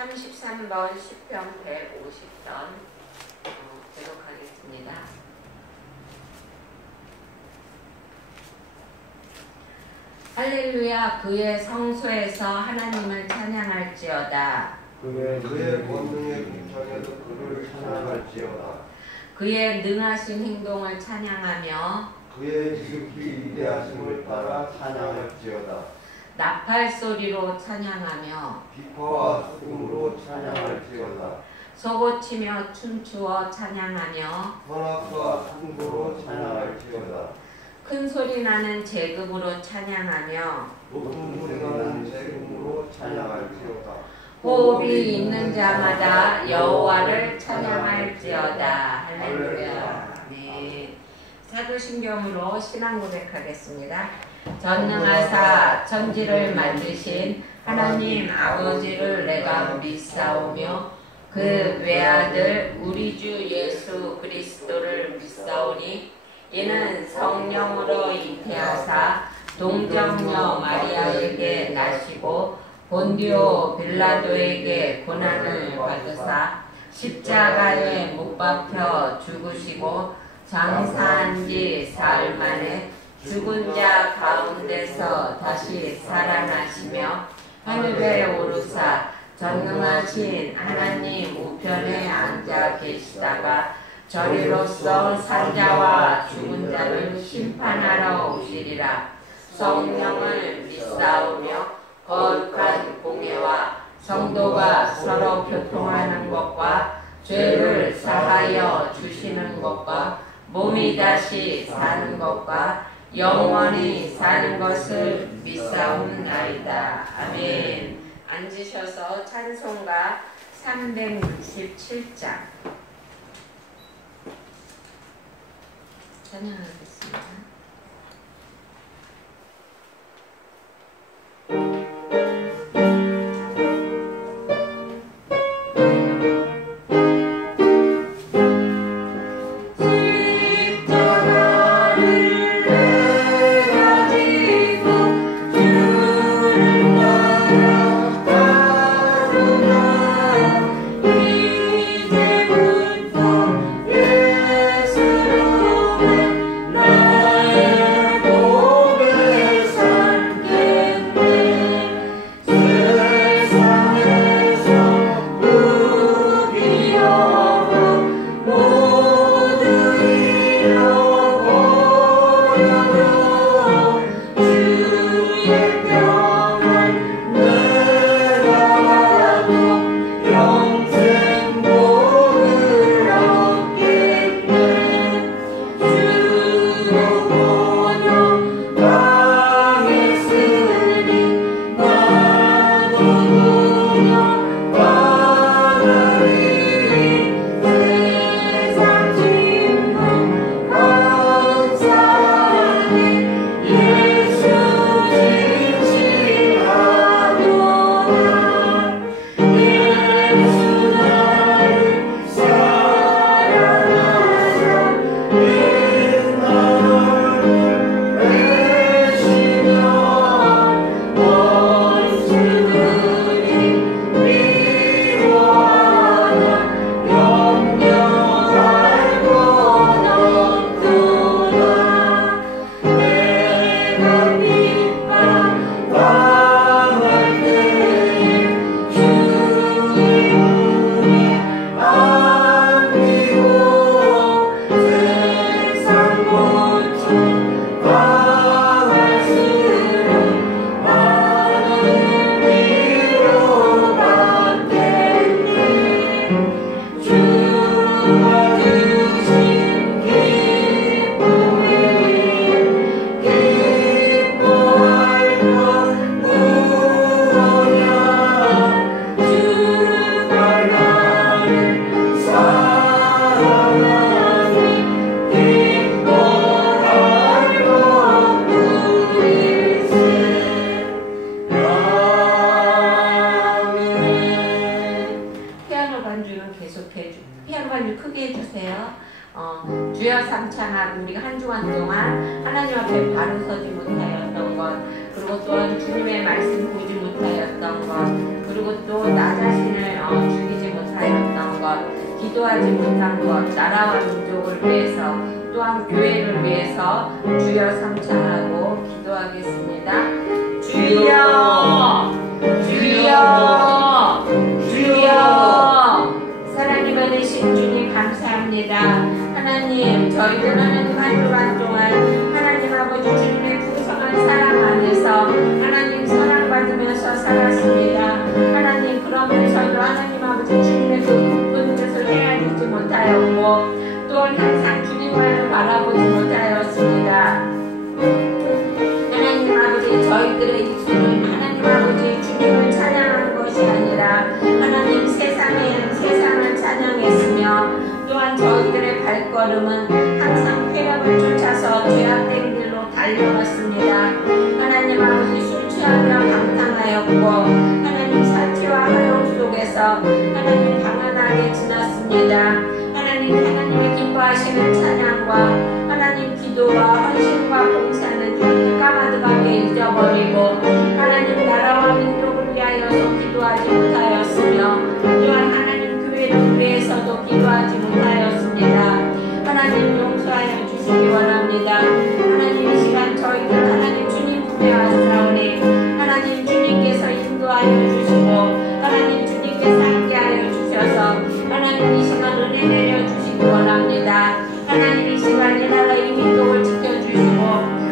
33번 시편 150편 기록하겠습니다. 할렐루야. 그의 성소에서 하나님을 찬양할지어다. 그의 권능의 궁창에서 그를 찬양할지어다. 그의 능하신 행동을 찬양하며 그의 지극히 위대하심을 따라 찬양할지어다. 나팔 소리로 찬양하며 비파와 소금으로 찬양할지어다. 소고치며 춤추어 찬양하며 헌악과 흥고로 찬양할지어다. 큰 소리 나는 제급으로 찬양하며 높은 소리 나는 제금으로 찬양할지어다. 호흡이 있는 자마다 여호와를 찬양할지어다. 할렐루야. 네. 사도신경으로 신앙 고백하겠습니다. 전능하사 천지를 만드신 하나님 아버지를 내가 믿사오며 그 외아들 우리 주 예수 그리스도를 믿사오니 이는 성령으로 잉태하사 동정녀 마리아에게 나시고 본디오 빌라도에게 고난을 받으사 십자가에 못 박혀 죽으시고 장사한 지 사흘 만에 죽은 자 가운데서 다시 살아나시며 하늘에 오르사 전능하신 하나님 우편에 앉아 계시다가 저리로서 산자와 죽은 자를 심판하러 오시리라. 성령을 믿사오며 거룩한 공예와 성도가 서로 교통하는 것과 죄를 사하여 주시는 것과 몸이 다시 사는 것과 영원히 사는 것을 믿사옵나이다. 아멘. 앉으셔서 찬송가 367장 찬양하겠습니다. 주여 삼창하고 우리가 한 주간 동안 하나님 앞에 바로 서지 못하였던 것, 그리고 또한 주님의 말씀 보지 못하였던 것, 그리고 그리고 또 나 자신을 죽이지 못하였던 것, 기도하지 못한 것, 나라와 민족을 위해서 또한 교회를 위해서 주여 삼창하고 기도하겠습니다. 주여, 주여, 주여. 사랑이 많으신 주님 감사합니다. 하나님, 저희들 하나님 한 주간 동안 하나님 아버지 주님의 풍성한 사랑 안에서 하나님 사랑받으면서 살았습니다. 하나님, 그러면서도 하나님 아버지 주님의 그 기쁜 뜻을 헤아리지 못하였고 또한 항상 주님만을 바라보지 못하였습니다. 하나님 아버지, 저희들의 입술은 하나님 아버지 주님을 찬양한 것이 아니라 하나님 세상을 찬양했으며 또한 저희들의 발걸음은 항상 쾌락을 쫓아서 죄악된 길로 달려갔습니다. 하나님 아버지, 술 취하며 방탕하였고 하나님 사치와 하욕 속에서 하나님 방황하게 지났습니다. 하나님의 기뻐하시는 찬양과 하나님 기도와 헌신과 봉사는 까마득하게 잊어버리고 하나님 나라와 민족을 위하여서 기도하지 못하였으며 또한 하나님 교회를 위해서도 기도하지 못하였습니다. 하나님 용서하여 주시기 원합니다. 하나님 이 시간 저희들 하나님 주님 품에 왔사오니 하나님 주님께서 인도하여 주시고 하나님 주님께서 함께하여 주셔서 하나님 이 시간 은혜 내려주시기 원합니다. 하나님 이 시간 이 나라 이 민족을 지켜주시고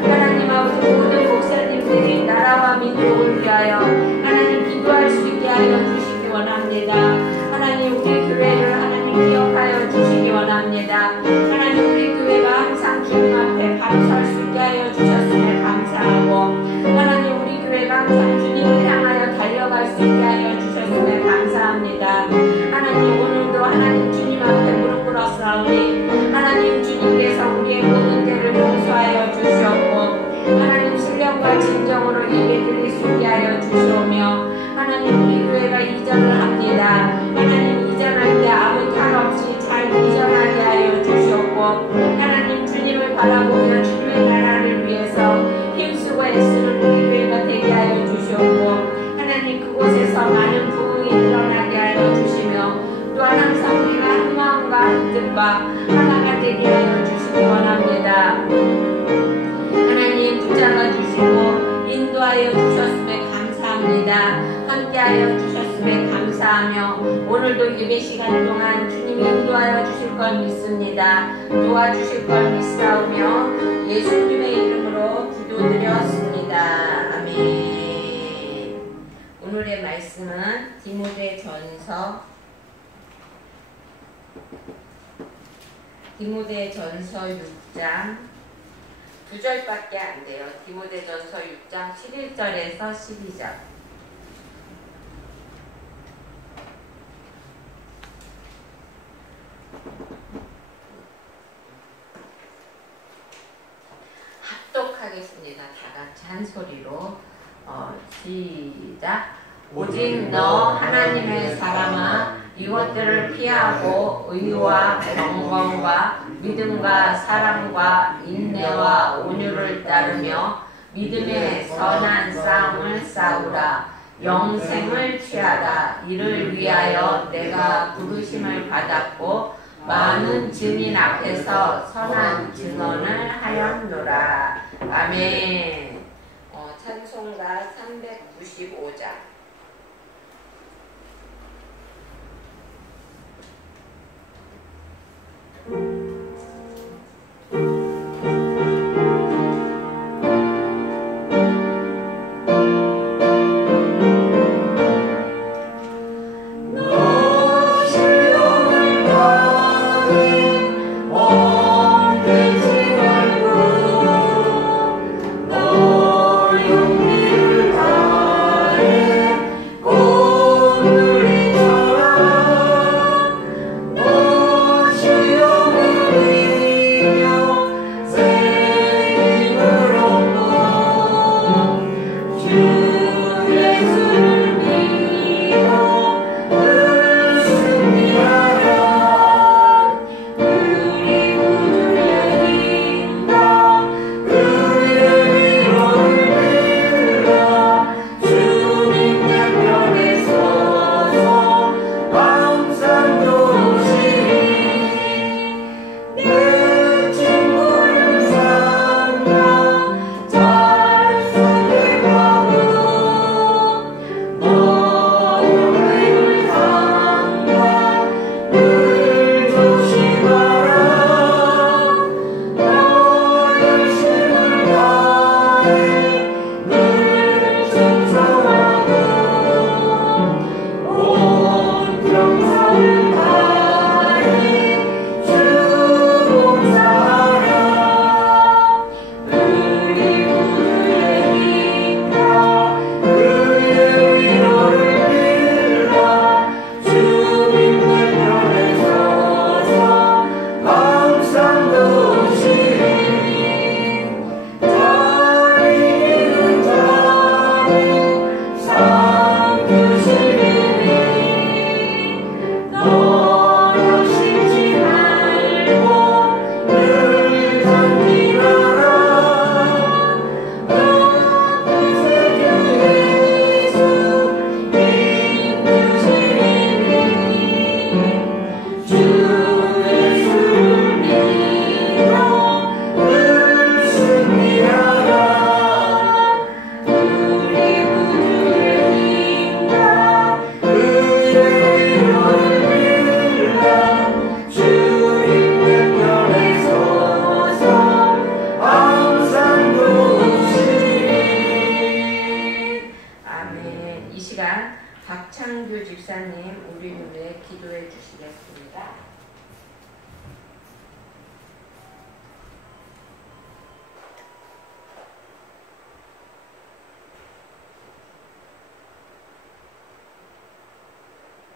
하나님 아버지 모든 목사님들이 나라와 민족을 위하여 하나님 기도할 수 있게 하여 주시기 원합니다. 하나님 우리 교회를 하나님 기억하여 주시기 원합니다. 하나님 우리 교회가 항상 주님 앞에 바로 설 수 있게 하여 주셨음에 감사하고 하나님 우리 교회가 항상 주님을 향하여 달려갈 수 있게 하여 주셨음에 감사합니다. 하나님 오늘도 하나님 주님 앞에 무릎 꿇었사오니 하나님 주님께서 우리의 모든 죄를 용서하여 주시옵고 하나님 신령과 진정으로 예배드릴 수 있게 하여 주시오며 하나님 우리 교회가 이전을 합니다. 하나님 이전할 때 아무 탈 없이 잘 이전하게 하여 주시옵고 하나님 주님을 바라보며 주님의 나라를 위해서 힘쓰고 애쓰는 우리 교회가 되게 하여 주시옵고 하나님 그곳에서 많은 부흥이 일어나게 하여 주시며 또한 항상 우리가 한 마음과 한 뜻과 하나가 되게 하여 주시기 원합니다. 하나님 붙잡아 주시고 인도하여 주셨음에 감사합니다. 함께하여 주셨음에 감사하며 오늘도 예배 시간 동안 주님이 인도하여 주실 걸 믿습니다. 도와주실 걸 믿사오며 예수님의 이름으로 기도드렸습니다. 아멘. 오늘의 말씀은 디모데전서 6장 9절밖에 안 돼요. 디모데전서 6장 11절에서 12절. 합독하겠습니다. 다 같이 한 소리로 시작. 오직 너 하나님의 사람아 이것들을 피하고 의와 경건과 믿음과 사랑과 인내와 온유를 따르며 믿음의 선한 싸움을 싸우라. 영생을 취하라. 이를 위하여 내가 부르심을 받았고 많은 증인 앞에서 선한 증언을 하였노라. 아멘. 찬송가 395장. 너 용기를 다해 박창규 집사님 우리를 위해 기도해 주시겠습니다.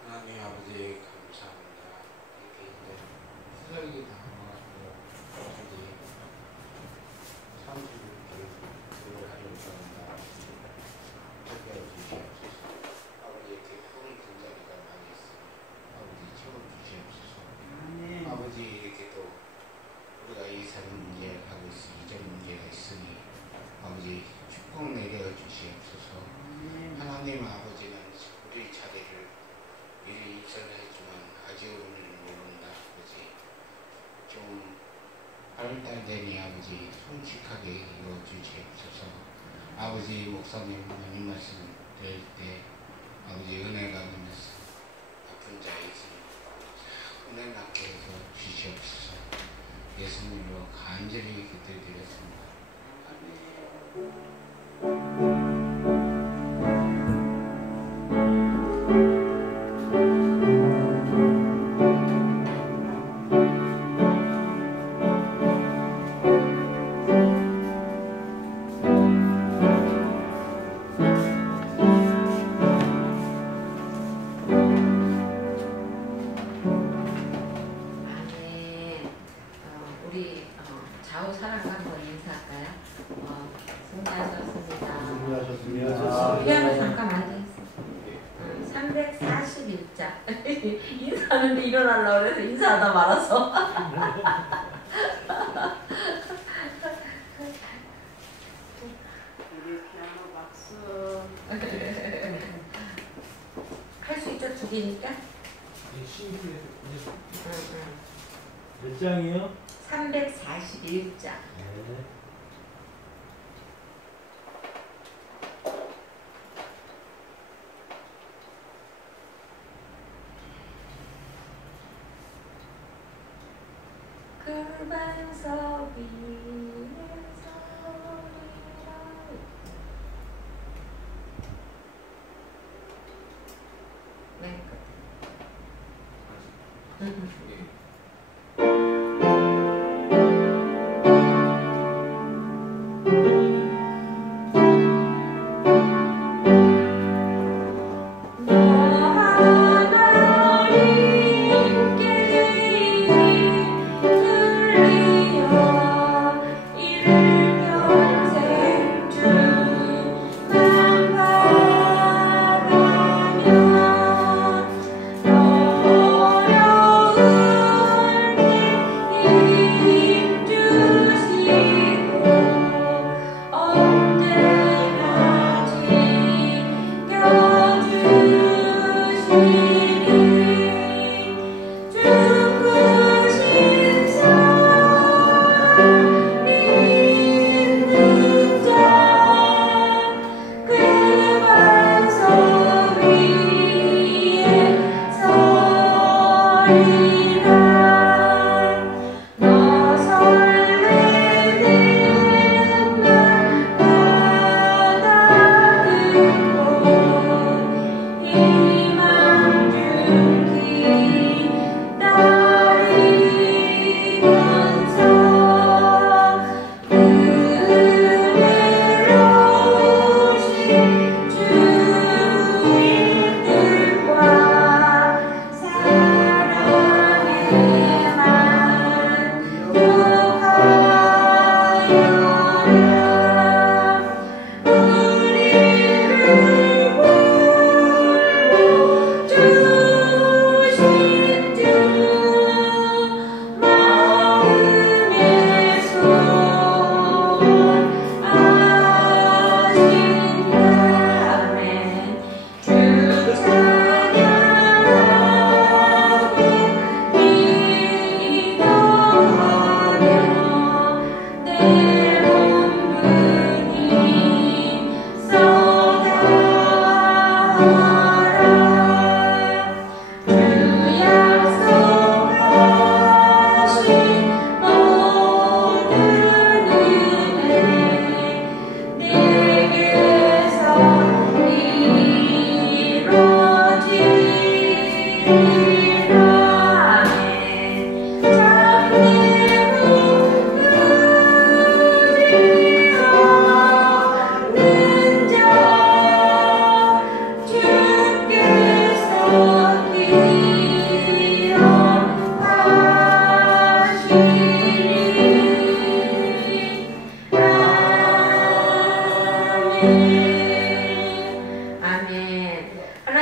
하나님 아버지 감사합니다. 이렇게 이제 수석이 나와가지고 어디 36개 교육을 하려고 합니다. 특별히 주시옵소서. 아버지 이렇게 큰 근자리가 많이 있으니 아버지 채워주시옵소서. 아버지 이렇게 또 우리가 이산 문제 하고 있으니 이전 문제가 있으니 아버지 축복 내려 주시옵소서. 하나님 아버지는 우리 자리를 미리 전해주면 아쉬움을 모른다 아버지. 좀 발달되니 아버지 솔직하게 이루어주시옵소서. 아버지 목사님 하나님 말씀 들을 때 아버지 은혜가 있으면서 아픈 자 있으니 은혜 낳게 해서 주시옵소서. 예수님으로 간절히 기도드렸습니다. 아멘. 우리 좌우 사랑과 한번 인사할까요? 승리하셨습니다. 수고하셨습니다. 미안해 잠깐 앉아있어. 341자 인사하는데 일어나려고 해서 인사하다 말았어. 우리 피아노 박수. 할 수 있죠? 두 개니까? 몇 장이요? 341자. 네. 그 반석 위에서 맨 끝에. 어려운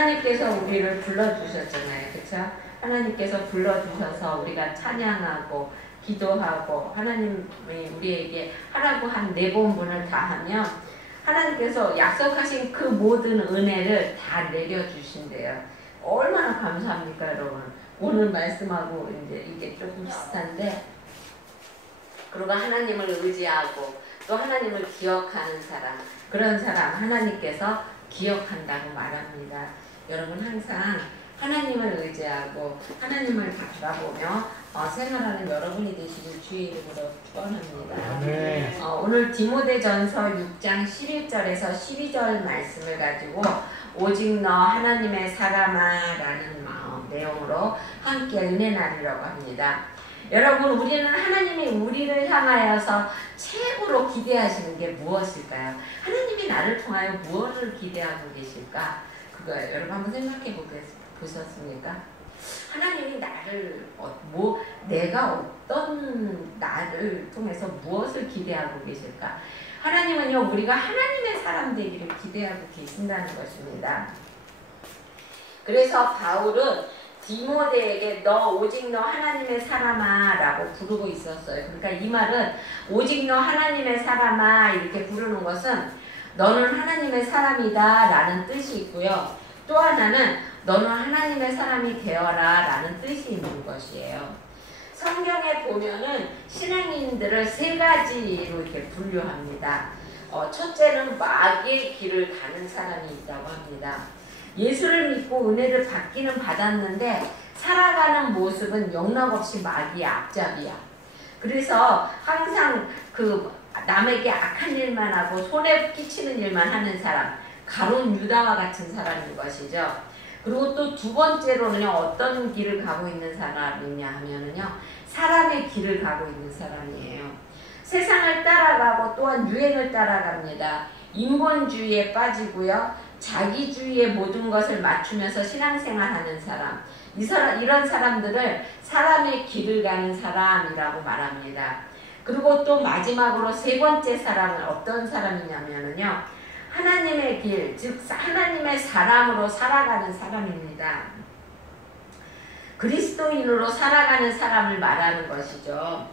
하나님께서 우리를 불러주셨잖아요. 그쵸? 하나님께서 불러주셔서 우리가 찬양하고 기도하고 하나님이 우리에게 하라고 한 네 본분을 다 하면 하나님께서 약속하신 그 모든 은혜를 다 내려주신대요. 얼마나 감사합니까, 여러분? 오늘 말씀하고 이제 이게 조금 비슷한데, 그리고 하나님을 의지하고 또 하나님을 기억하는 사람, 그런 사람 하나님께서 기억한다고 말합니다. 여러분 항상 하나님을 의지하고 하나님을 바라보며 생활하는 여러분이 되시길 주의 이름으로 축원합니다. 네. 오늘 디모데전서 6장 11절에서 12절 말씀을 가지고 오직 너 하나님의 사람아 라는 내용으로 함께 은혜 나누려고 합니다. 여러분, 우리는 하나님이 우리를 향하여서 최고로 기대하시는 게 무엇일까요? 하나님이 나를 통하여 무엇을 기대하고 계실까? 그거예요. 여러분 한번 생각해 보셨습니까? 하나님이 나를 내가 어떤 나를 통해서 무엇을 기대하고 계실까? 하나님은요, 우리가 하나님의 사람 되기를 기대하고 계신다는 것입니다. 그래서 바울은 디모데에게 오직 너 하나님의 사람아 라고 부르고 있었어요. 그러니까 이 말은 오직 너 하나님의 사람아 이렇게 부르는 것은 너는 하나님의 사람이다 라는 뜻이 있고요. 또 하나는 너는 하나님의 사람이 되어라 라는 뜻이 있는 것이에요. 성경에 보면은 신앙인들을 세 가지로 이렇게 분류합니다. 첫째는 마귀의 길을 가는 사람이 있다고 합니다. 예수를 믿고 은혜를 받기는 받았는데 살아가는 모습은 영락없이 마귀의 앞잡이야. 그래서 항상 남에게 악한 일만 하고 손해 끼치는 일만 하는 사람, 가룟 유다와 같은 사람인 것이죠. 그리고 또 두 번째로는요, 어떤 길을 가고 있는 사람이냐 하면은요, 사람의 길을 가고 있는 사람이에요. 세상을 따라가고 또한 유행을 따라갑니다. 인본주의에 빠지고요, 자기주의의 모든 것을 맞추면서 신앙생활하는 사람, 이런 사람들을 사람의 길을 가는 사람이라고 말합니다. 그리고 또 마지막으로 세 번째 사람은 어떤 사람이냐면요, 하나님의 길, 즉 하나님의 사람으로 살아가는 사람입니다. 그리스도인으로 살아가는 사람을 말하는 것이죠.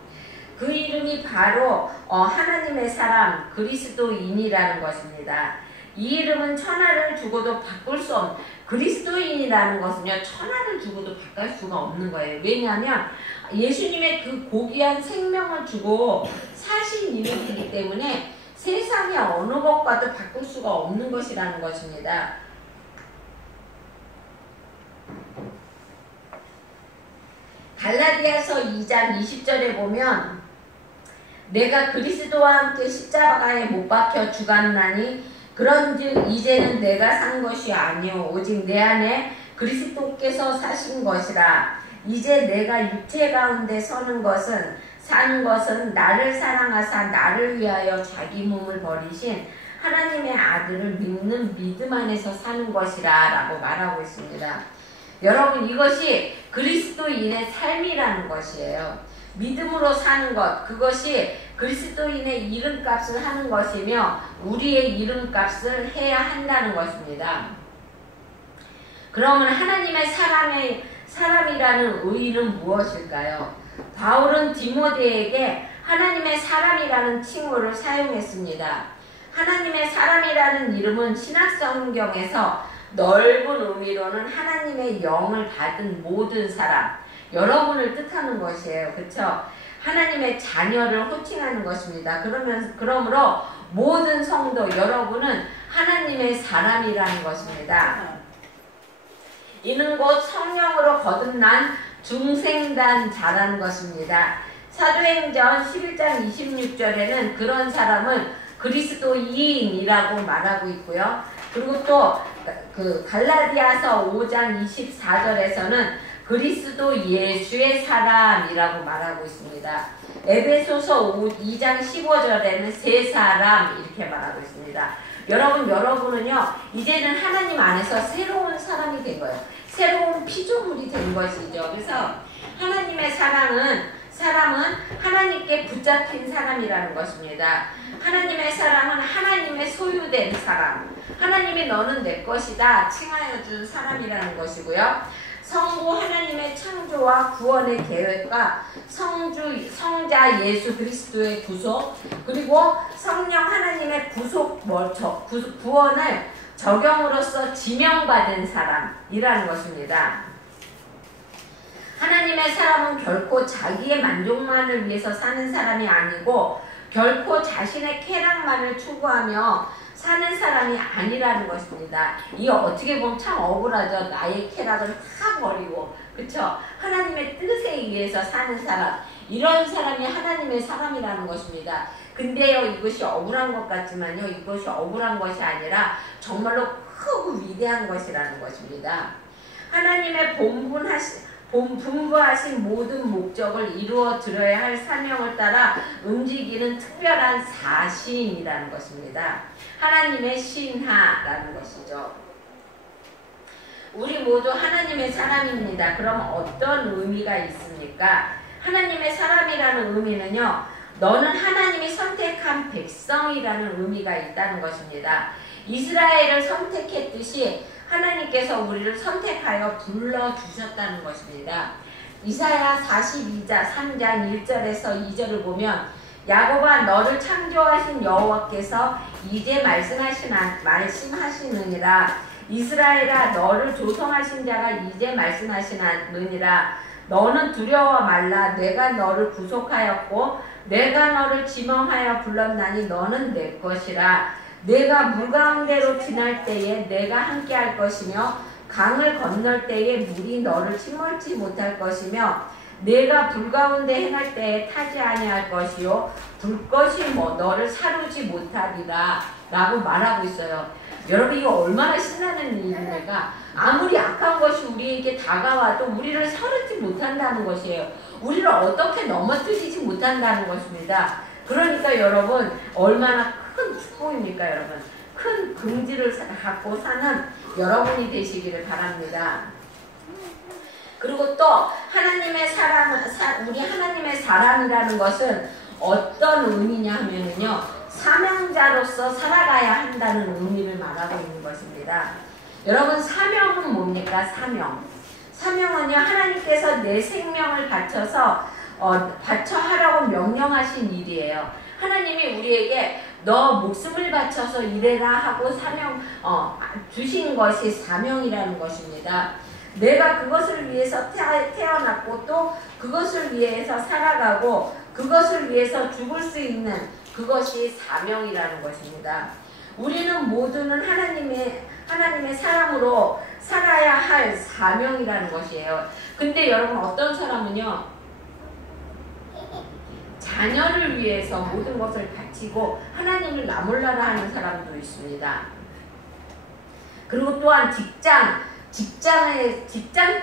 그 이름이 바로 하나님의 사람, 그리스도인이라는 것입니다. 이 이름은 천하를 주고도 바꿀 수 없는, 그리스도인이라는 것은요, 천하를 주고도 바꿀 수가 없는 거예요. 왜냐하면 예수님의 그 고귀한 생명을 주고 사신 이름이기 때문에 세상의 어느 것과도 바꿀 수가 없는 것이라는 것입니다. 갈라디아서 2장 20절에 보면 내가 그리스도와 함께 십자가에 못 박혀 죽었나니 그런즉 이제는 내가 산 것이 아니요 오직 내 안에 그리스도께서 사신 것이라. 이제 내가 육체 가운데 사는 것은 나를 사랑하사 나를 위하여 자기 몸을 버리신 하나님의 아들을 믿는 믿음 안에서 사는 것이라 라고 말하고 있습니다. 여러분, 이것이 그리스도인의 삶이라는 것이에요. 믿음으로 사는 것, 그것이 그리스도인의 이름값을 하는 것이며 우리의 이름값을 해야 한다는 것입니다. 그러면 하나님의 사람이라는 의의는 무엇일까요? 바울은 디모데에게 하나님의 사람이라는 칭호를 사용했습니다. 하나님의 사람이라는 이름은 신약성경에서 넓은 의미로는 하나님의 영을 받은 모든 사람, 여러분을 뜻하는 것이에요. 그렇죠? 하나님의 자녀를 호칭하는 것입니다. 그러므로 모든 성도 여러분은 하나님의 사람이라는 것입니다. 이는 곧 성령으로 거듭난 중생단 자라는 것입니다. 사도행전 11장 26절에는 그런 사람을 그리스도인이라고 말하고 있고요. 그리고 또 갈라디아서 5장 24절에서는 그리스도 예수의 사람이라고 말하고 있습니다. 에베소서 2장 15절에는 세 사람 이렇게 말하고 있습니다. 여러분은요, 이제는 하나님 안에서 새로운 사람이 된 거예요. 새로운 피조물이 된 것이죠. 그래서 하나님의 사람은 하나님께 붙잡힌 사람이라는 것입니다. 하나님의 사람은 하나님의 소유된 사람, 하나님이 너는 내 것이다 칭하여 준 사람이라는 것이고요. 성부 하나님의 창조와 구원의 계획과 성자 예수 그리스도의 구속, 그리고 성령 하나님의 구원을 적용으로써 지명받은 사람이라는 것입니다. 하나님의 사람은 결코 자기의 만족만을 위해서 사는 사람이 아니고 결코 자신의 쾌락만을 추구하며 사는 사람이 아니라는 것입니다. 이 어떻게 보면 참 억울하죠. 나의 쾌락을 다 버리고, 그쵸? 하나님의 뜻에 의해서 사는 사람, 이런 사람이 하나님의 사람이라는 것입니다. 근데요, 이것이 억울한 것 같지만요, 이것이 억울한 것이 아니라 정말로 크고 위대한 것이라는 것입니다. 하나님의 분부하신 모든 목적을 이루어 드려야 할 사명을 따라 움직이는 특별한 사신이라는 것입니다. 하나님의 신하라는 것이죠. 우리 모두 하나님의 사람입니다. 그럼 어떤 의미가 있습니까? 하나님의 사람이라는 의미는요, 너는 하나님이 선택한 백성이라는 의미가 있다는 것입니다. 이스라엘을 선택했듯이 하나님께서 우리를 선택하여 불러주셨다는 것입니다. 이사야 42장 3장 1절에서 2절을 보면 야곱아 너를 창조하신 여호와께서 이제 말씀하시느니라. 이스라엘아 너를 조성하신 자가 이제 말씀하시느니라. 너는 두려워 말라. 내가 너를 구속하였고 내가 너를 지명하여 불렀나니 너는 내 것이라. 내가 물 가운데로 지날 때에 내가 함께할 것이며 강을 건널 때에 물이 너를 침몰치 못할 것이며 내가 불 가운데 행할 때에 타지 아니할 것이요 불것이 너를 사르지 못하리라 라고 말하고 있어요. 여러분 이거 얼마나 신나는 일입니까? 아무리 악한 것이 우리에게 다가와도 우리를 사르지 못한다는 것이에요. 우리를 어떻게 넘어뜨리지 못한다는 것입니다. 그러니까 여러분 얼마나 큰 축복입니까 여러분? 큰 긍지를 갖고 사는 여러분이 되시기를 바랍니다. 그리고 또 하나님의 우리 하나님의 사람이라는 것은 어떤 의미냐 하면은요, 사명자로서 살아가야 한다는 의미를 말하고 있는 것입니다. 여러분 사명은 뭡니까? 사명은요 하나님께서 내 생명을 바쳐 하라고 명령하신 일이에요. 하나님이 우리에게 너 목숨을 바쳐서 일해라 하고 주신 것이 사명이라는 것입니다. 내가 그것을 위해서 태어났고 또 그것을 위해서 살아가고 그것을 위해서 죽을 수 있는 그것이 사명이라는 것입니다. 우리는 모두는 하나님의 사람으로 살아야 할 사명이라는 것이에요. 근데 여러분 어떤 사람은요, 자녀를 위해서 모든 것을 바치고 하나님을 나몰라라 하는 사람도 있습니다. 그리고 또한 직장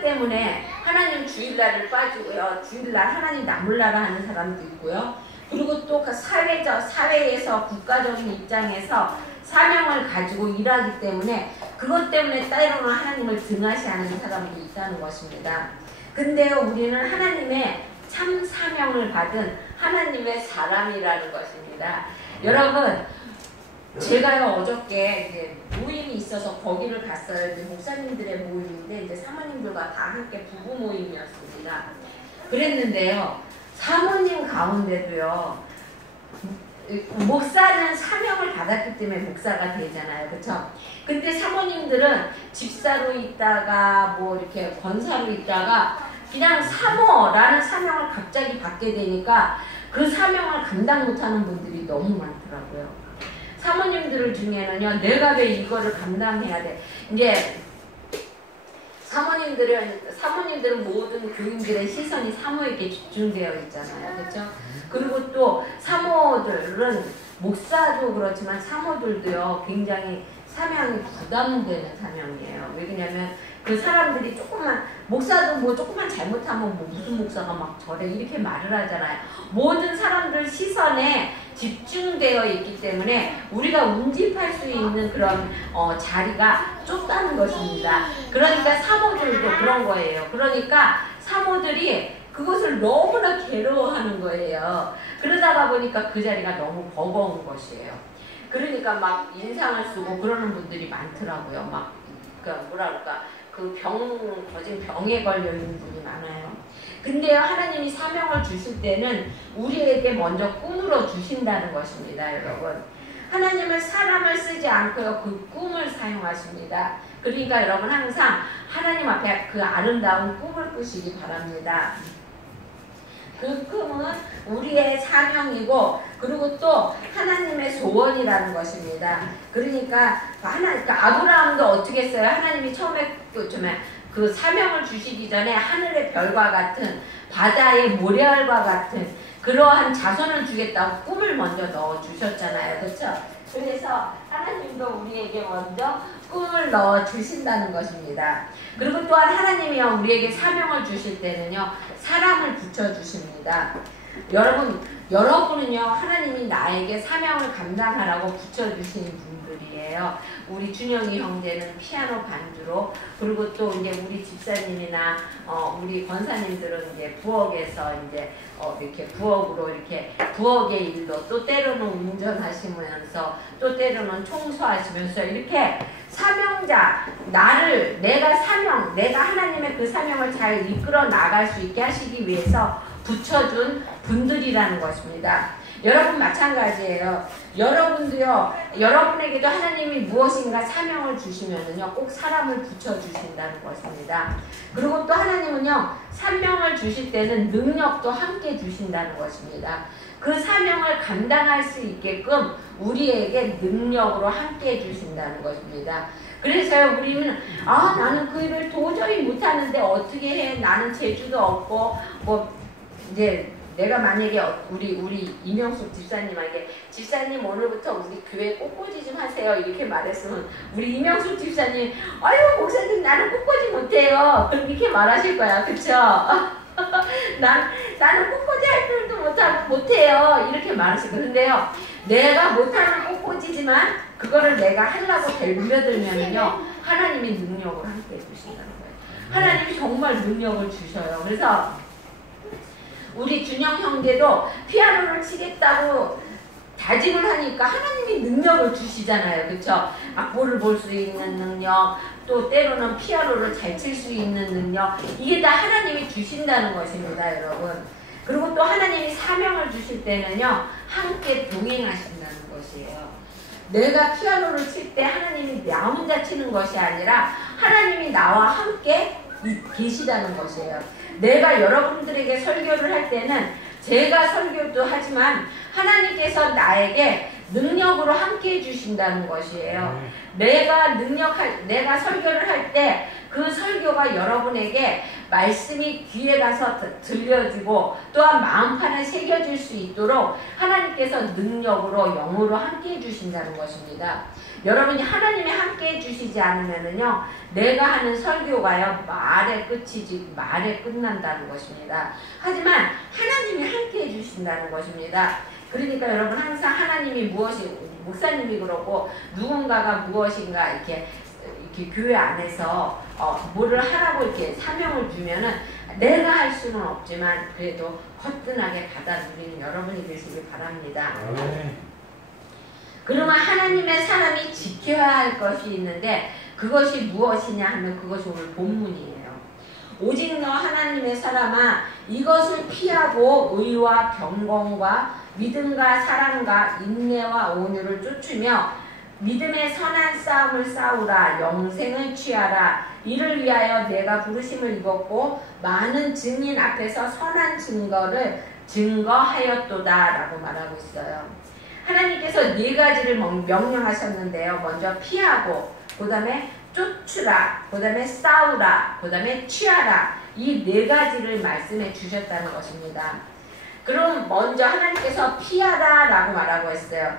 때문에 하나님 주일날을 빠지고요. 주일날 하나님 나몰라라 하는 사람도 있고요. 그리고 또 그 사회에서 국가적인 입장에서 사명을 가지고 일하기 때문에 그것 때문에 때로는 하나님을 등하시하는 사람도 있다는 것입니다. 근데요, 우리는 하나님의 참 사명을 받은 하나님의 사람이라는 것입니다. 여러분, 제가요 어저께 이제 모임이 있어서 거기를 갔어요. 이제 목사님들의 모임인데 이제 사모님들과 다 함께 부부 모임이었습니다. 그랬는데요, 사모님 가운데도요, 목사는 사명을 받았기 때문에 목사가 되잖아요, 그렇죠? 근데 사모님들은 집사로 있다가 뭐 이렇게 권사로 있다가 그냥 사모라는 사명을 갑자기 받게 되니까 그 사명을 감당 못하는 분들이 너무 많더라고요. 사모님들 중에는요, 내가 왜 이거를 감당해야 돼? 이제 사모님들은 모든 교인들의 시선이 사모에게 집중되어 있잖아요, 그렇죠? 그리고 또 사모들은 목사도 그렇지만 사모들도요 굉장히 사명이 부담되는 사명이에요. 왜냐면 그 사람들이 목사도 뭐 조금만 잘못하면 뭐 무슨 목사가 막 저래 이렇게 말을 하잖아요. 모든 사람들 시선에 집중되어 있기 때문에 우리가 운집할 수 있는 그런 자리가 좁다는 것입니다. 그러니까 사모들도 그런 거예요. 그러니까 사모들이 그것을 너무나 괴로워하는 거예요. 그러다가 보니까 그 자리가 너무 버거운 것이에요. 그러니까 막 인상을 쓰고 그러는 분들이 많더라고요. 막 그러니까 뭐라 그럴까 그 거진 병에 걸려 있는 분이 많아요. 근데요, 하나님이 사명을 주실 때는 우리에게 먼저 꿈으로 주신다는 것입니다, 여러분. 하나님은 사람을 쓰지 않고요, 그 꿈을 사용하십니다. 그러니까 여러분 항상 하나님 앞에 그 아름다운 꿈을 꾸시기 바랍니다. 그 꿈은 우리의 사명이고, 그리고 또 하나님의 소원이라는 것입니다. 그러니까 아브라함도 어떻게 했어요? 하나님이 처음에 그 사명을 주시기 전에 하늘의 별과 같은 바다의 모래알과 같은 그러한 자손을 주겠다고 꿈을 먼저 넣어 주셨잖아요. 그렇죠? 그래서 하나님도 우리에게 먼저 꿈을 넣어 주신다는 것입니다. 그리고 또한 하나님이요, 우리에게 사명을 주실 때는요, 사람을 붙여 주십니다. 여러분은요, 하나님이 나에게 사명을 감당하라고 붙여 주신 분들이에요. 우리 준영이 형제는 피아노 반주로, 그리고 또 이제 우리 집사님이나 우리 권사님들은 이제 부엌에서 이제 이렇게 부엌으로 이렇게 부엌의 일도, 또 때로는 운전하시면서 또 때로는 청소하시면서 이렇게 사명자, 내가 하나님의 그 사명을 잘 이끌어 나갈 수 있게 하시기 위해서 붙여준 분들이라는 것입니다. 여러분 마찬가지예요. 여러분도요, 여러분에게도 하나님이 무엇인가 사명을 주시면은요, 꼭 사람을 붙여주신다는 것입니다. 그리고 또 하나님은요, 사명을 주실 때는 능력도 함께 주신다는 것입니다. 그 사명을 감당할 수 있게끔 우리에게 능력으로 함께 해주신다는 것입니다. 그래서요, 우리는 나는 그 일을 도저히 못하는데 어떻게 해? 나는 재주도 없고 이제 내가 만약에 우리 이명숙 집사님에게 집사님 오늘부터 우리 교회 꽃꽂이 좀 하세요 이렇게 말했으면 우리 이명숙 집사님 아유 목사님 나는 꽃꽂이 못해요 그렇게 말하실 거야. 그쵸? 나는 꽃꽂이 할 줄도 못해요 이렇게 말하실 거예요. 근데요, 내가 못하는 꽃꽂이지만 그거를 내가 하려고 덤벼들면은요, 하나님이 능력을 함께 해주신다는 거예요. 하나님이 정말 능력을 주셔요. 그래서 우리 준영 형제도 피아노를 치겠다고 다짐을 하니까 하나님이 능력을 주시잖아요. 그쵸? 악보를 볼 수 있는 능력, 또 때로는 피아노를 잘 칠 수 있는 능력, 이게 다 하나님이 주신다는 것입니다, 여러분. 그리고 또 하나님이 사명을 주실 때는요, 함께 동행하신다는 것이에요. 내가 피아노를 칠 때 하나님이 나 혼자 치는 것이 아니라 하나님이 나와 함께 계시다는 것이에요. 내가 여러분들에게 설교를 할 때는 제가 설교도 하지만 하나님께서 나에게 능력으로 함께 해주신다는 것이에요. 내가 설교를 할 때 그 설교가 여러분에게 말씀이 귀에 가서 들려지고 또한 마음판에 새겨질 수 있도록 하나님께서 능력으로 영으로 함께 해주신다는 것입니다. 여러분이 하나님이 함께 해주시지 않으면은요, 내가 하는 설교가요, 말에 끝이지 말에 끝난다는 것입니다. 하지만 하나님이 함께 해주신다는 것입니다. 그러니까 여러분 항상 하나님이 목사님이 그렇고 누군가가 무엇인가 이렇게 교회 안에서 뭐를 하라고 이렇게 사명을 주면은 내가 할 수는 없지만 그래도 거뜬하게 받아들이는 여러분이 되시길 바랍니다. 그러면 하나님의 사람이 지켜야 할 것이 있는데 그것이 무엇이냐 하면 그것이 오늘 본문이에요. 오직 너 하나님의 사람아 이것을 피하고 의와 경건과 믿음과 사랑과 인내와 온유를 쫓으며 믿음의 선한 싸움을 싸우라. 영생을 취하라. 이를 위하여 내가 부르심을 입었고 많은 증인 앞에서 선한 증거를 증거하였도다 라고 말하고 있어요. 하나님께서 네 가지를 명령하셨는데요. 먼저 피하고, 그 다음에 쫓으라, 그 다음에 싸우라, 그 다음에 취하라. 이 네 가지를 말씀해 주셨다는 것입니다. 그럼 먼저 하나님께서 피하라 라고 말하고 했어요.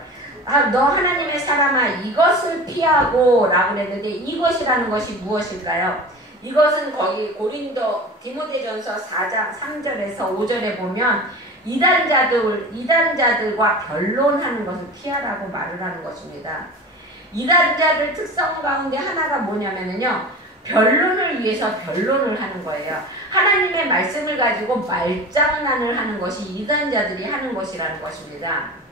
너 하나님의 사람아 이것을 피하고 라고 그랬는데 이것이라는 것이 무엇일까요? 이것은 거기 디모데전서 4장 3절에서 5절에 보면 이단자들과 변론하는 것을 피하라고 말을 하는 것입니다. 이단자들 특성 가운데 하나가 뭐냐면요, 변론을 위해서 변론을 하는 거예요. 하나님의 말씀을 가지고 말장난을 하는 것이 이단자들이 하는 것이라는 것입니다.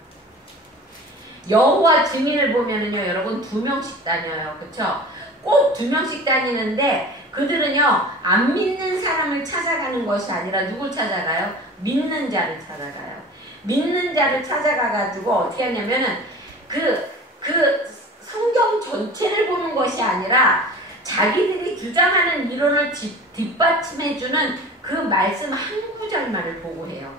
여호와 증인을 보면은요, 여러분 2명씩 다녀요. 그쵸? 꼭 2명씩 다니는데 그들은요, 안 믿는 사람을 찾아가는 것이 아니라 누굴 찾아가요? 믿는 자를 찾아가요. 믿는 자를 찾아가가지고 어떻게 하냐면은 그 성경 전체를 보는 것이 아니라 자기들이 주장하는 이론을 뒷받침해주는 그 말씀 한 구절만을 보고 해요.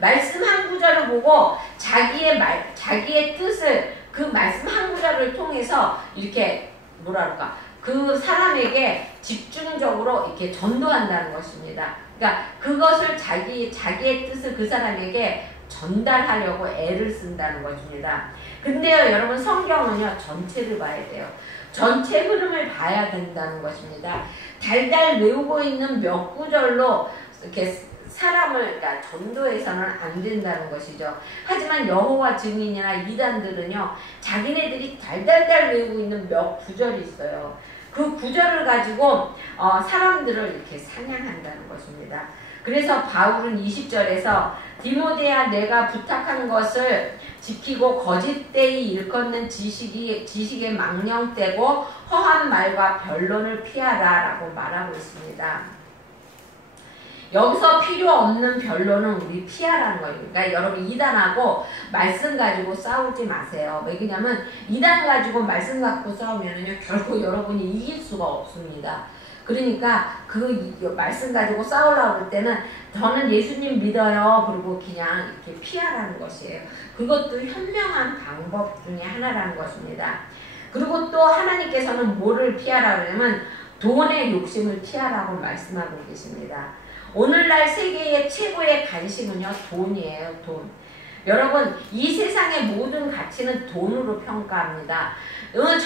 말씀 한 구절을 보고 자기의 뜻을 그 말씀 한 구절을 통해서 이렇게 뭐랄까 그 사람에게 집중적으로 이렇게 전도한다는 것입니다. 그러니까 그것을 자기의 뜻을 그 사람에게 전달하려고 애를 쓴다는 것입니다. 근데요, 여러분 성경은요 전체를 봐야 돼요. 전체 흐름을 봐야 된다는 것입니다. 달달 외우고 있는 몇 구절로 이렇게 사람을 그러니까 전도해서는 안 된다는 것이죠. 하지만 여호와 증인이나 이단들은요, 자기네들이 달달달 외우고 있는 몇 구절이 있어요. 그 구절을 가지고 사람들을 이렇게 사냥한다는 것입니다. 그래서 바울은 20절에서 디모데야, 내가 부탁한 것을 지키고 거짓되이 일컫는 지식의 망령되고 허한 말과 변론을 피하라 라고 말하고 있습니다. 여기서 필요 없는 변론은 우리 피하라는 거예요. 그러니까 여러분 이단하고 말씀 가지고 싸우지 마세요. 왜냐면 이단 가지고 말씀 갖고 싸우면은요, 결코 여러분이 이길 수가 없습니다. 그러니까 그 말씀 가지고 싸우려고 할 때는 저는 예수님 믿어요. 그리고 그냥 이렇게 피하라는 것이에요. 그것도 현명한 방법 중에 하나라는 것입니다. 그리고 또 하나님께서는 뭐를 피하라고 하냐면 돈의 욕심을 피하라고 말씀하고 계십니다. 오늘날 세계의 최고의 관심은요, 돈이에요, 돈. 여러분, 이 세상의 모든 가치는 돈으로 평가합니다.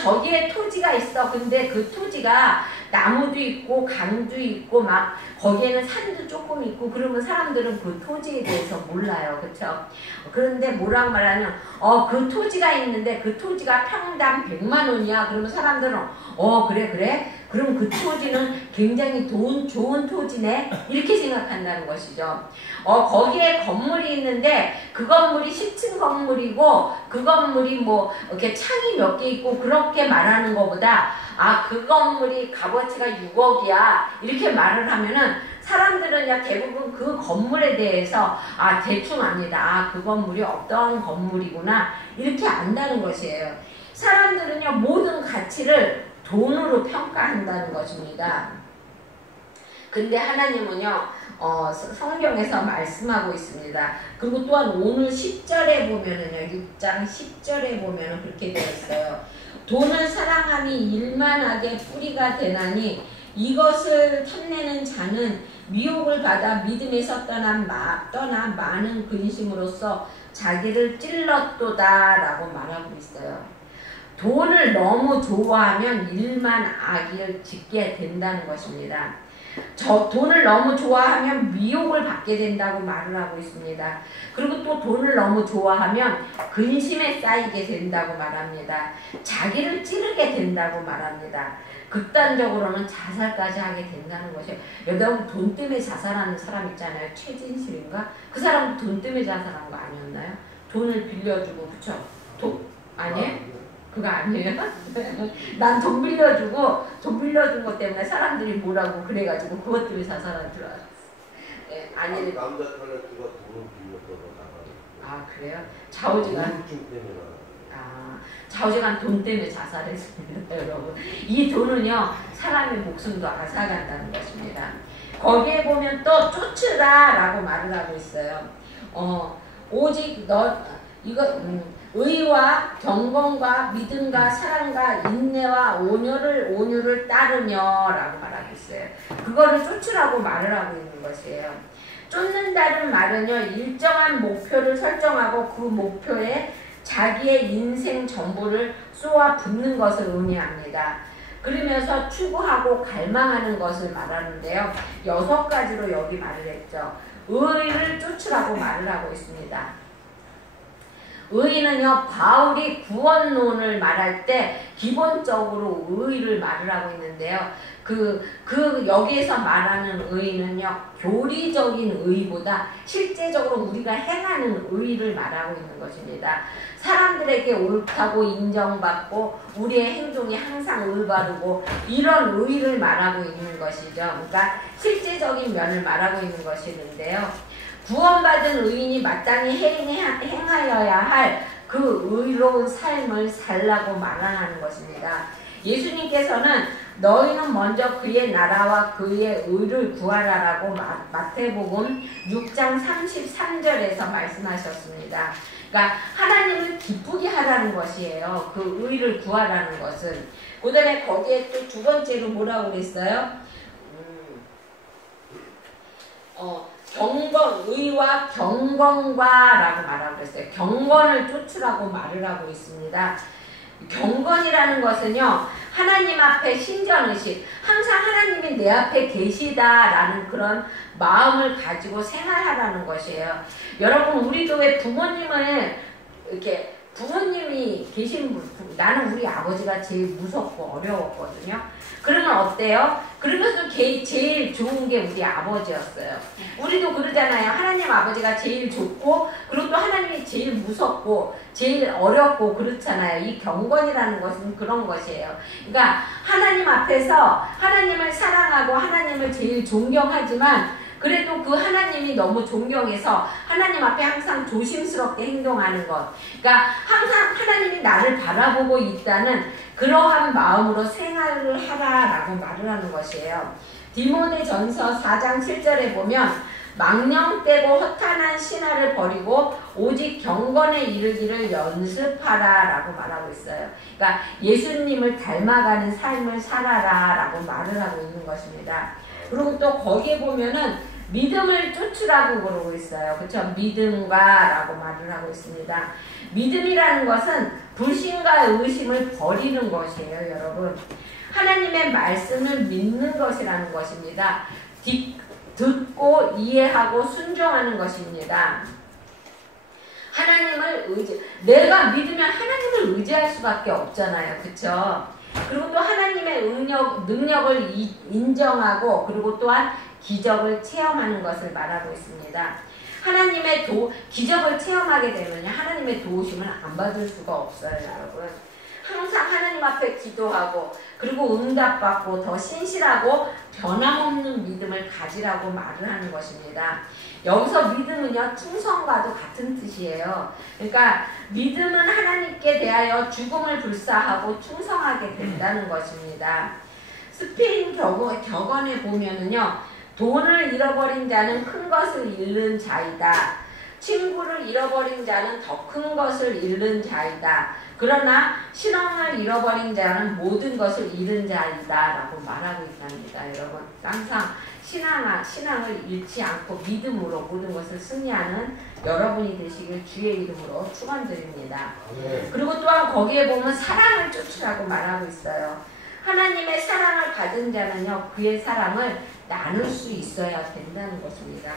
저기에 토지가 있어. 근데 그 토지가 나무도 있고 강도 있고 막 거기에는 산도 조금 있고 그러면 사람들은 그 토지에 대해서 몰라요. 그쵸? 그런데 뭐라고 말하냐면 그 토지가 있는데 그 토지가 평당 100만 원이야. 그러면 사람들은 그래? 그럼 그 토지는 굉장히 좋은 토지네? 이렇게 생각한다는 것이죠. 거기에 건물이 있는데 그 건물이 10층 건물이고 그 건물이 뭐 이렇게 창이 몇 개 있고 그렇게 말하는 것보다 그 건물이 값어치가 6억이야 이렇게 말을 하면은 사람들은 대부분 그 건물에 대해서 대충 압니다. 그 건물이 어떤 건물이구나 이렇게 안다는 것이에요. 사람들은요 모든 가치를 돈으로 평가한다는 것입니다. 근데 하나님은요 성경에서 말씀하고 있습니다. 그리고 또한 오늘 10절에 보면은요 6장 10절에 보면은 그렇게 되어 있어요. 돈을 사랑함이 일만하게 뿌리가 되나니 이것을 탐내는 자는 미혹을 받아 믿음에서 떠나 많은 근심으로써 자기를 찔렀도다 라고 말하고 있어요. 돈을 너무 좋아하면 일만 악을 짓게 된다는 것입니다. 돈을 너무 좋아하면 미혹을 받게 된다고 말을 하고 있습니다. 그리고 또 돈을 너무 좋아하면 근심에 쌓이게 된다고 말합니다. 자기를 찌르게 된다고 말합니다. 극단적으로는 자살까지 하게 된다는 것이에요. 여러분 돈 때문에 자살하는 사람 있잖아요. 최진실인가? 그 사람 돈 때문에 자살한 거 아니었나요? 돈을 빌려주고 그쵸? 아니에요? 그거 아니에요? 난 돈 빌려준 것 때문에 사람들이 뭐라고 그래가지고 그것 때문에 자살한 줄 알았어. 네, 아니 남자 탈레트가 돈을 빌려서 나가요. 그래요? 좌우지간 우울증 때문에 좌우지간 돈 때문에 자살했습니다, 여러분. 이 돈은요 사람의 목숨도 앗아간다는 것입니다. 거기에 보면 또 쫓으라라고 말을 하고 있어요. 오직 의와 경건과 믿음과 사랑과 인내와 온유를 따르며 라고 말하고 있어요. 그거를 쫓으라고 말을 하고 있는 것이에요. 쫓는다는 말은요 일정한 목표를 설정하고 그 목표에 자기의 인생 전부를 쏘아 붓는 것을 의미합니다. 그러면서 추구하고 갈망하는 것을 말하는데요 6가지로 여기 말을 했죠. 의를 쫓으라고 말을 하고 있습니다. 의는요 바울이 구원론을 말할 때 기본적으로 의를 말을 하고 있는데요 여기에서 말하는 의는요, 교리적인 의보다 실제적으로 우리가 행하는 의를 말하고 있는 것입니다. 사람들에게 옳다고 인정받고 우리의 행동이 항상 올바르고 이런 의를 말하고 있는 것이죠. 그러니까 실제적인 면을 말하고 있는 것이는데요. 구원받은 의인이 마땅히 행하여야 할 그 의로운 삶을 살라고 말하는 것입니다. 예수님께서는 너희는 먼저 그의 나라와 그의 의를 구하라라고 마태복음 6장 33절에서 말씀하셨습니다. 그러니까 하나님을 기쁘게 하라는 것이에요. 그 의를 구하라는 것은. 그 다음에 거기에 또 두 번째로 뭐라고 그랬어요? 의와 경건과라고 말하고 그랬어요. 경건을 쫓으라고 말을 하고 있습니다. 경건이라는 것은요, 하나님 앞에 신전의식, 항상 하나님이 내 앞에 계시다라는 그런 마음을 가지고 생활하라는 것이에요. 여러분, 우리 교회 부모님을 이렇게 부모님이 계신 분, 나는 우리 아버지가 제일 무섭고 어려웠거든요. 그러면 어때요? 그러면서 제일 좋은 게 우리 아버지였어요. 우리도 그러잖아요. 하나님 아버지가 제일 좋고, 그리고 또 하나님이 제일 무섭고 제일 어렵고 그렇잖아요. 이 경건이라는 것은 그런 것이에요. 그러니까 하나님 앞에서 하나님을 사랑하고 하나님을 제일 존경하지만 그래도 그 하나님이 너무 존경해서 하나님 앞에 항상 조심스럽게 행동하는 것. 그러니까 항상 하나님이 나를 바라보고 있다는 그러한 마음으로 생활을 하라라고 말을 하는 것이에요. 디모데전서 4장 7절에 보면 망령되고 허탄한 신화를 버리고 오직 경건에 이르기를 연습하라라고 말하고 있어요. 그러니까 예수님을 닮아가는 삶을 살아라라고 말을 하고 있는 것입니다. 그리고 또 거기에 보면은 믿음을 쫓으라고 그러고 있어요. 그렇죠? 믿음과라고 말을 하고 있습니다. 믿음이라는 것은 불신과 의심을 버리는 것이에요, 여러분. 하나님의 말씀을 믿는 것이라는 것입니다. 듣고 이해하고 순종하는 것입니다. 내가 믿으면 하나님을 의지할 수밖에 없잖아요. 그렇죠? 그리고 또 하나님의 능력을 인정하고 그리고 또한 기적을 체험하는 것을 말하고 있습니다. 하나님의 기적을 체험하게 되면 하나님의 도우심을 안 받을 수가 없어요, 여러분. 항상 하나님 앞에 기도하고 그리고 응답받고 더 신실하고 변함없는 믿음을 가지라고 말을 하는 것입니다. 여기서 믿음은요, 충성과도 같은 뜻이에요. 그러니까 믿음은 하나님께 대하여 죽음을 불사하고 충성하게 된다는 것입니다. 스페인 격언에 보면은요, 돈을 잃어버린 자는 큰 것을 잃는 자이다. 친구를 잃어버린 자는 더 큰 것을 잃는 자이다. 그러나 신앙을 잃어버린 자는 모든 것을 잃은 자이다 라고 말하고 있답니다. 여러분, 항상 신앙을 잃지 않고 믿음으로 모든 것을 승리하는 여러분이 되시길 주의 이름으로 축원드립니다. 그리고 또한 거기에 보면 사랑을 쫓으라고 말하고 있어요. 하나님의 사랑을 받은 자는요, 그의 사랑을 나눌 수 있어야 된다는 것입니다.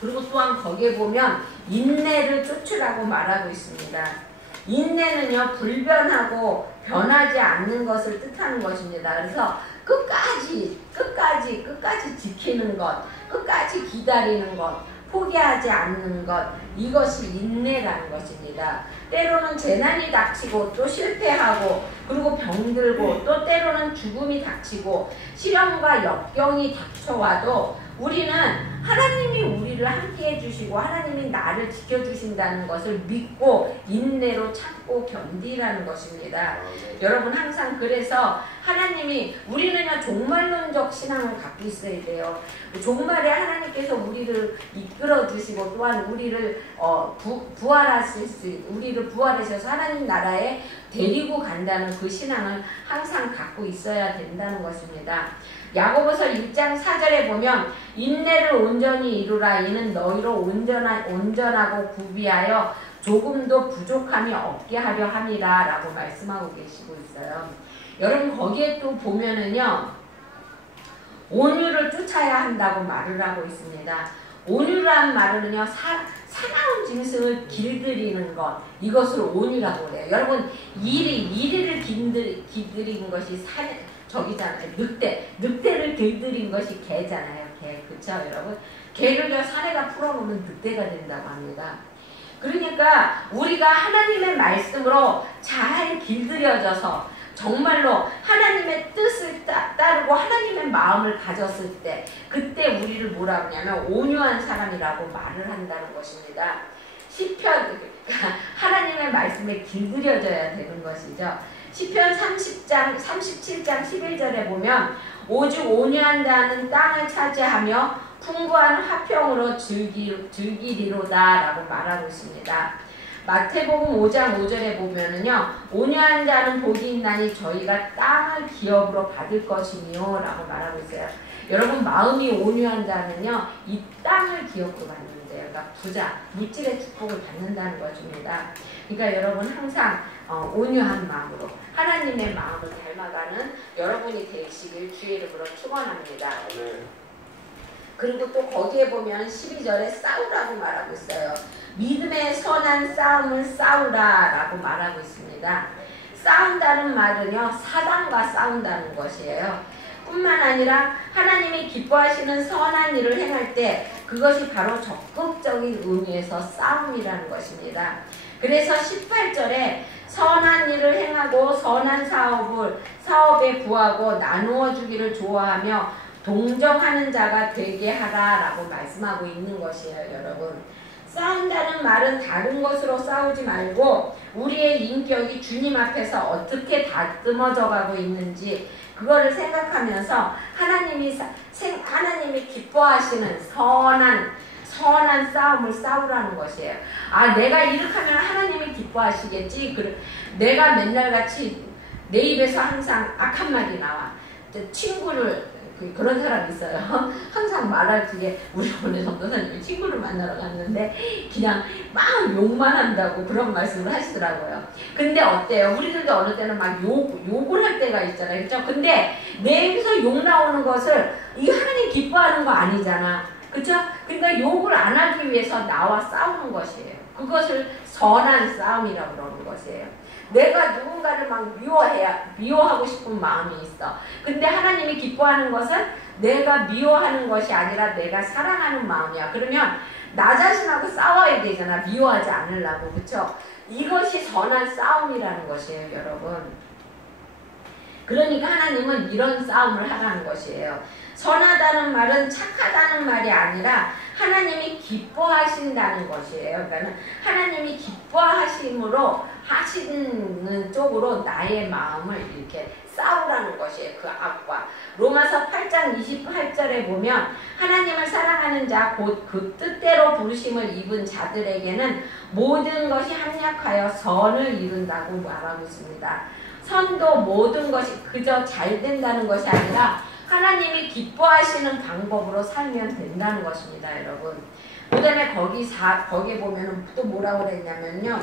그리고 또한 거기에 보면 인내를 쫓으라고 말하고 있습니다. 인내는요, 불변하고 변하지 않는 것을 뜻하는 것입니다. 그래서 끝까지 지키는 것, 끝까지 기다리는 것, 포기하지 않는 것, 이것이 인내라는 것입니다. 때로는 재난이 닥치고 또 실패하고 그리고 병들고 또 때로는 죽음이 닥치고 시련과 역경이 닥쳐와도 우리는 하나님이 우리를 함께 해주시고 하나님이 나를 지켜주신다는 것을 믿고 인내로 참고 견디라는 것입니다. 여러분, 항상 그래서 하나님이 우리는요, 종말론적 신앙을 갖고 있어야 돼요. 종말에 하나님께서 우리를 이끌어 주시고 또한 우리를 우리를 부활하셔서 하나님 나라에 데리고 간다는 그 신앙을 항상 갖고 있어야 된다는 것입니다. 야고보서 1장 4절에 보면 인내를 온전히 이루라. 이는 너희로 온전하고 구비하여 조금도 부족함이 없게 하려 함이라 라고 말씀하고 계시고 있어요. 여러분, 거기에 또 보면은요, 온유를 쫓아야 한다고 말을 하고 있습니다. 온유란 말은요, 사나운 짐승을 길들이는 것, 이것을 온유라고 그래요. 여러분, 이리를 길들이는 것이 저기잖아요. 늑대를 길들인 것이 개잖아요. 개. 그쵸 여러분? 개를 사내가 풀어놓으면 늑대가 된다고 합니다. 그러니까 우리가 하나님의 말씀으로 잘 길들여져서 정말로 하나님의 뜻을 따르고 하나님의 마음을 가졌을 때 그때 우리를 뭐라고 하냐면 온유한 사람이라고 말을 한다는 것입니다. 시편 하나님의 말씀에 길들여져야 되는 것이죠. 시편 37장 11절에 보면 오직 온유한 자는 땅을 차지하며 풍부한 화평으로 즐기리로다 라고 말하고 있습니다. 마태복음 5장 5절에 보면은요 온유한 자는 복이 있나니 저희가 땅을 기업으로 받을 것이니요 라고 말하고 있어요. 여러분 마음이 온유한 자는요 이 땅을 기업으로 받는데요. 그러니까 부자, 물질의 축복을 받는다는 것입니다. 그러니까 여러분 항상 온유한 마음으로 하나님의 마음을 닮아가는 여러분이 되시길 주의 이름으로 축원합니다. 그리고 또 거기에 보면 12절에 싸우라고 말하고 있어요. 믿음의 선한 싸움을 싸우라 라고 말하고 있습니다. 싸운다는 말은요 사단과 싸운다는 것이에요. 뿐만 아니라 하나님이 기뻐하시는 선한 일을 행할 때 그것이 바로 적극적인 의미에서 싸움이라는 것입니다. 그래서 18절에 선한 일을 행하고 선한 사업에 구하고 나누어 주기를 좋아하며 동정하는 자가 되게 하라라고 말씀하고 있는 것이에요. 여러분 싸운다는 말은 다른 것으로 싸우지 말고 우리의 인격이 주님 앞에서 어떻게 다듬어져 가고 있는지 그거를 생각하면서 하나님이 기뻐하시는 선한 싸움을 싸우라는 것이에요. 아 내가 이렇게 하면 하나님이 기뻐하시겠지. 내가 맨날 같이 내 입에서 항상 악한 말이 나와. 친구를 그런 사람이 있어요. 항상 말할 적에 우리 오늘 선교사님이 친구를 만나러 갔는데 그냥 막 욕만 한다고 그런 말씀을 하시더라고요. 근데 어때요? 우리들도 어느 때는 막 욕을 할 때가 있잖아요. 그렇죠? 근데 내 입에서 욕 나오는 것을 이 하나님 기뻐하는 거 아니잖아. 그렇죠? 그러니까 욕을 안 하기 위해서 나와 싸우는 것이에요. 그것을 선한 싸움이라고 그러는 것이에요. 내가 누군가를 막 미워하고 싶은 마음이 있어. 근데 하나님이 기뻐하는 것은 내가 미워하는 것이 아니라 내가 사랑하는 마음이야. 그러면 나 자신하고 싸워야 되잖아. 미워하지 않으려고. 그쵸? 이것이 선한 싸움이라는 것이에요, 여러분. 그러니까 하나님은 이런 싸움을 하라는 것이에요. 선하다는 말은 착하다는 말이 아니라 하나님이 기뻐하신다는 것이에요. 그러니까 하나님이 기뻐하심으로 하시는 쪽으로 나의 마음을 이렇게 싸우라는 것이에요. 그 악과. 로마서 8장 28절에 보면 하나님을 사랑하는 자 곧 그 뜻대로 부르심을 입은 자들에게는 모든 것이 합력하여 선을 이룬다고 말하고 있습니다. 선도 모든 것이 그저 잘 된다는 것이 아니라 하나님이 기뻐하시는 방법으로 살면 된다는 것입니다, 여러분. 그 다음에 거기 보면 또 뭐라고 그랬냐면요.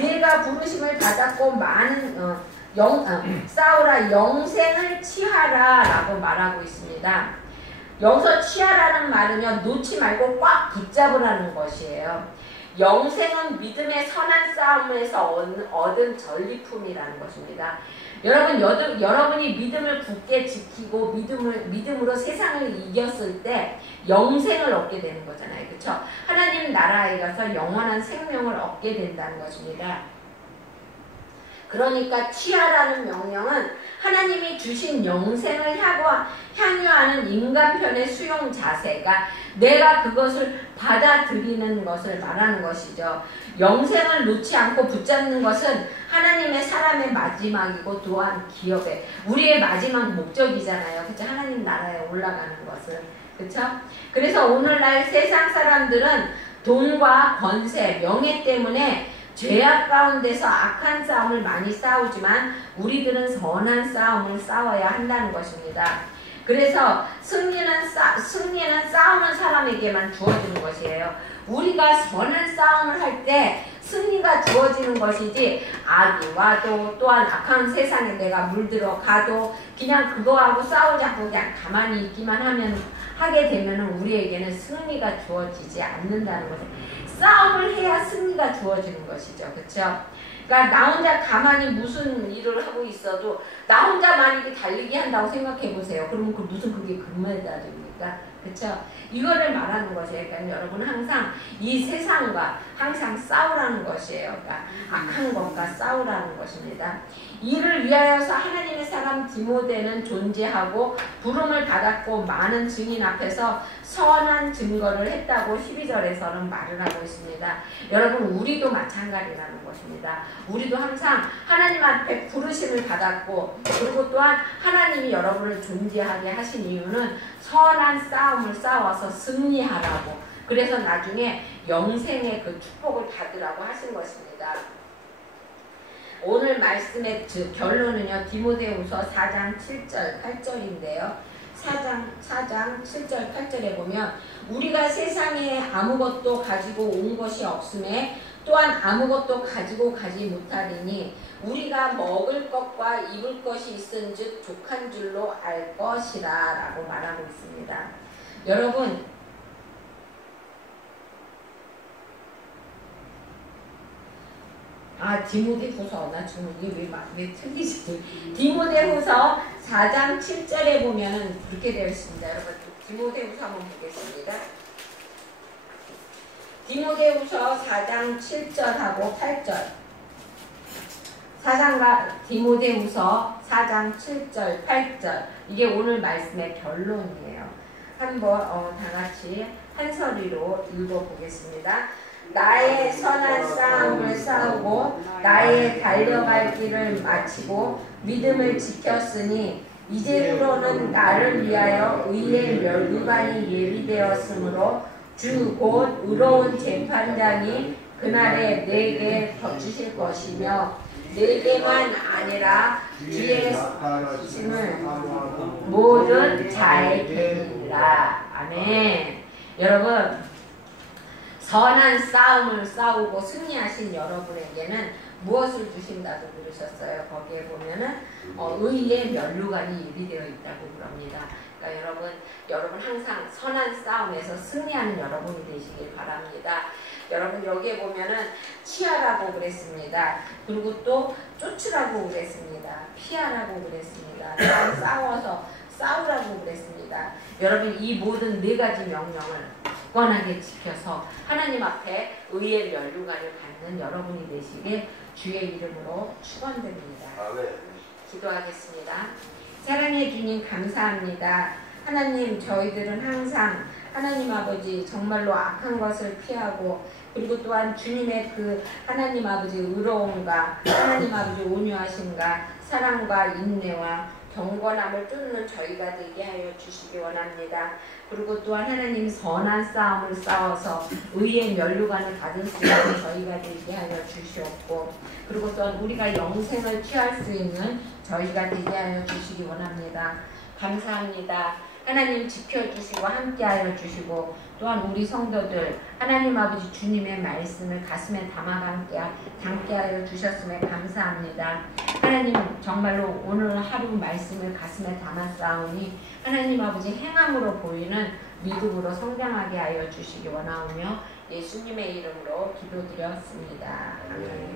네가 부르심을 받았고 많은 싸우라 영생을 취하라 라고 말하고 있습니다. 여기서 취하라는 말은요. 놓지 말고 꽉 붙잡으라는 것이에요. 영생은 믿음의 선한 싸움에서 얻은 전리품이라는 것입니다. 여러분이 믿음을 굳게 지키고 믿음으로 세상을 이겼을 때 영생을 얻게 되는 거잖아요. 그렇죠? 하나님 나라에 가서 영원한 생명을 얻게 된다는 것입니다. 그러니까 취하라는 명령은 하나님이 주신 영생을 향유하는 인간편의 수용 자세가 내가 그것을 받아들이는 것을 말하는 것이죠. 영생을 놓지 않고 붙잡는 것은 하나님의 사람의 마지막이고 또한 기업의 우리의 마지막 목적이잖아요. 그렇죠? 하나님 나라에 올라가는 것은. 그렇죠? 그래서 오늘날 세상 사람들은 돈과 권세, 명예 때문에 죄악 가운데서 악한 싸움을 많이 싸우지만 우리들은 선한 싸움을 싸워야 한다는 것입니다. 그래서 승리는 싸우는 사람에게만 주어지는 것이에요. 우리가 선한 싸움을 할 때 승리가 주어지는 것이지 악이 와도 또한 악한 세상에 내가 물들어 가도 그냥 그거하고 싸우자고 그냥 가만히 있기만 하게 되면 우리에게는 승리가 주어지지 않는다는 것이에요. 싸움을 해야 승리가 주어지는 것이죠. 그렇죠? 그러니까 나 혼자 가만히 무슨 일을 하고 있어도 나 혼자만 이렇게 달리기 한다고 생각해 보세요. 그러면 무슨 그게 근무에다 됩니까? 그렇죠? 이거를 말하는 것이에요. 그러니까 여러분 항상 이 세상과 항상 싸우라는 것이에요. 그러니까 악한 것과 싸우라는 것입니다. 이를 위하여서 하나님의 사람 디모데는 존재하고 부름을 받았고 많은 증인 앞에서 선한 증거를 했다고 12절에서는 말을 하고 있습니다. 여러분 우리도 마찬가지라는 것입니다. 우리도 항상 하나님 앞에 부르심을 받았고 그리고 또한 하나님이 여러분을 존재하게 하신 이유는 선한 싸움을 싸워서 승리하라고, 그래서 나중에 영생의 그 축복을 받으라고 하신 것입니다. 오늘 말씀의 결론은요, 디모데후서 4장 7절 8절인데요 4장 7절 8절에 보면 우리가 세상에 아무것도 가지고 온 것이 없음에 또한 아무것도 가지고 가지 못하리니 우리가 먹을 것과 입을 것이 있은즉 족한 줄로 알 것이라 라고 말하고 있습니다. 여러분 디모데후서 나 지금 이게 왜 틀리지? 디모데후서 4장 7절에 보면은 그렇게 되어 있습니다. 여러분 디모데후서 한번 보겠습니다. 디모데후서 4장 7절하고 8절. 디모데후서 4장 7절 8절. 이게 오늘 말씀의 결론이에요. 한번 다 같이 한 소리로 읽어보겠습니다. 나의 선한 싸움을 싸우고 나의 달려갈 길을 마치고 믿음을 지켰으니 이제부로는 나를 위하여 의의 멸관이 예비되었으므로 주 곧 의로운 재판장이 그날에 내게 주실 것이며 내게만 아니라 주의 심을 모든 자에 되리라. 아멘. 여러분 선한 싸움을 싸우고 승리하신 여러분에게는 무엇을 주신다고 그러셨어요? 거기에 보면은 의의 면류관이 예비되어 있다고 그럽니다. 그러니까 여러분 항상 선한 싸움에서 승리하는 여러분이 되시길 바랍니다. 여러분 여기에 보면은 취하라고 그랬습니다. 그리고 또 쫓으라고 그랬습니다. 피하라고 그랬습니다. 싸워서 싸우라고 그랬습니다. 여러분 이 모든 네 가지 명령을 굳건하게 지켜서 하나님 앞에 의의 면류관을 갖는 여러분이 되시길 주의 이름으로 축원드립니다. 기도하겠습니다. 사랑해 주님 감사합니다. 하나님 저희들은 항상 하나님 아버지 정말로 악한 것을 피하고 그리고 또한 주님의 그 하나님 아버지 의로움과 하나님 아버지 온유하심과 사랑과 인내와 경건함을 쫓는 저희가 되게 하여 주시기 원합니다. 그리고 또한 하나님 선한 싸움을 싸워서 의의 면류관을 받을 수 있는 저희가 되게 하여 주시옵고 그리고 또한 우리가 영생을 취할 수 있는 저희가 되게 하여 주시기 원합니다. 감사합니다. 하나님 지켜주시고 함께하여 주시고 또한 우리 성도들 하나님 아버지 주님의 말씀을 가슴에 담게 하여 주셨음에 감사합니다. 하나님 정말로 오늘 하루 말씀을 가슴에 담았사오니 하나님 아버지 행함으로 보이는 믿음으로 성장하게 하여 주시기 원하오며 예수님의 이름으로 기도드렸습니다. 아멘.